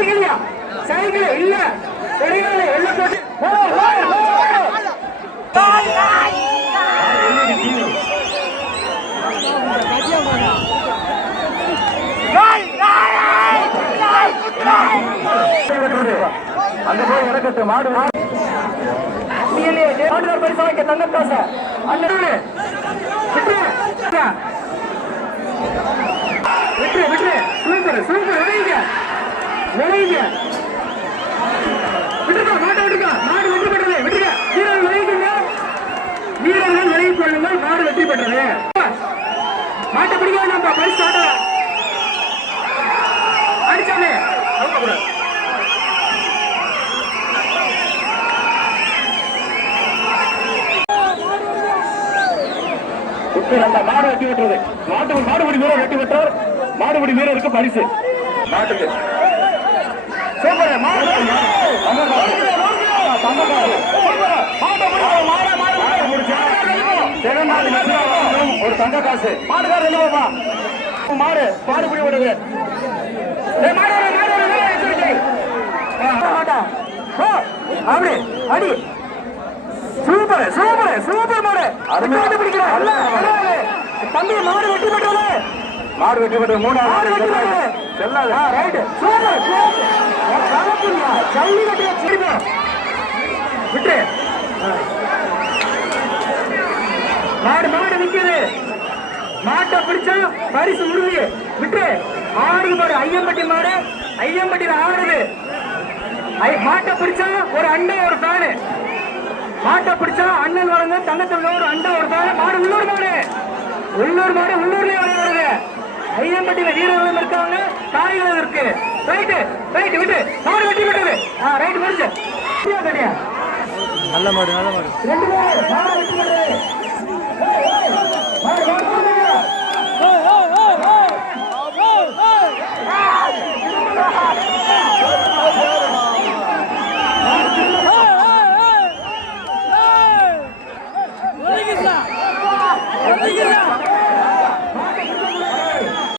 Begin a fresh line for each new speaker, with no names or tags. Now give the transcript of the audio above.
சைக்கிளியா cycle இல்ல. கிடையாது உள்ள போட்டு
போய் இறக்கட்டு மாடு
நீங்களே மாட்டுக்கார் பரிசு வாங்க விட்டு விட்டு விட்டு சூப்பர் சூப்பர் விளையுங்க. விளையுங்க மாட்டை விட்டுக்கா மாடு வெற்றி பெற்றது. விட்டுக்க வீரர்கள் விளையுங்க வீரர்கள் விலகி கொள்ளுங்கள். மாடு வெற்றி பெற்றது. மாட்டை பிடிக்க வேண்டாம்ப்பா. பரிசு ஆட்ட அடிச்சாலே. கூடாது.
குத்து அந்த மாடு வெட்டி விட்டுறது மாட்டு மாடுபிடி வீரர் வெட்டி விட்டார் மாடுபிடி வீரருக்கு பரிசு. மாட்டுக்கு சூப்பர் மாடு தங்க காசு. தங்க காசு. சூப்பர். மாட்டை பிடிக்க, மாடை, மாடை, மாடை பிடிச்சா. ஜெகநாத் நசிராவும் ஒரு தங்க காசு. மாடுகார எழுவப்பா மாடு. மாடு பிடி விடுது.
அப்படி. அடி. சூப்பர் சூப்பர் சூப்பர் மாடு.
அருமையா.
அருமையாக பிடிக்கிறேன். தம்பி மாடு வெட்டி பெற்றது
மாடு வெட்டி
மாடு
மூணாவது செல்லாது.
பெற்றது ரைட் சூப்பர் ஜல்லி கட்டிய திரும்ப விட்டு. மாடு மாட்டை பிடிச்சா பரிசு உறுதி விட்டு ஆடு மாடு ஐயம்பட்டி மாடு. ஐயம்பட்டியில ஆடுது. மாட்டை பிடிச்சா ஒரு அண்டை ஒரு ஃபேனு மாட்டை பிடிச்சா அண்ணன் வரங்க. தங்கத்தில் ஒரு அண்டை ஒரு ஃபேனு மாடு உள்ளூர் மாடு. உள்ளூர் மாடு உள்ளூர்லயே வருது ஐயம்பட்டியில வீரர்களும் இருக்காங்க. காய்களும் இருக்கு. ரைட்டு ரைட்டு விட்டு. மாடு வெட்டி விட்டது. ஆ ரைட் முடிச்சு சரியா, சரியா?
நல்ல மாடு நல்ல மாடு.
ரெண்டு பேரும் மாடு வெட்டி விட்டது. Yeah.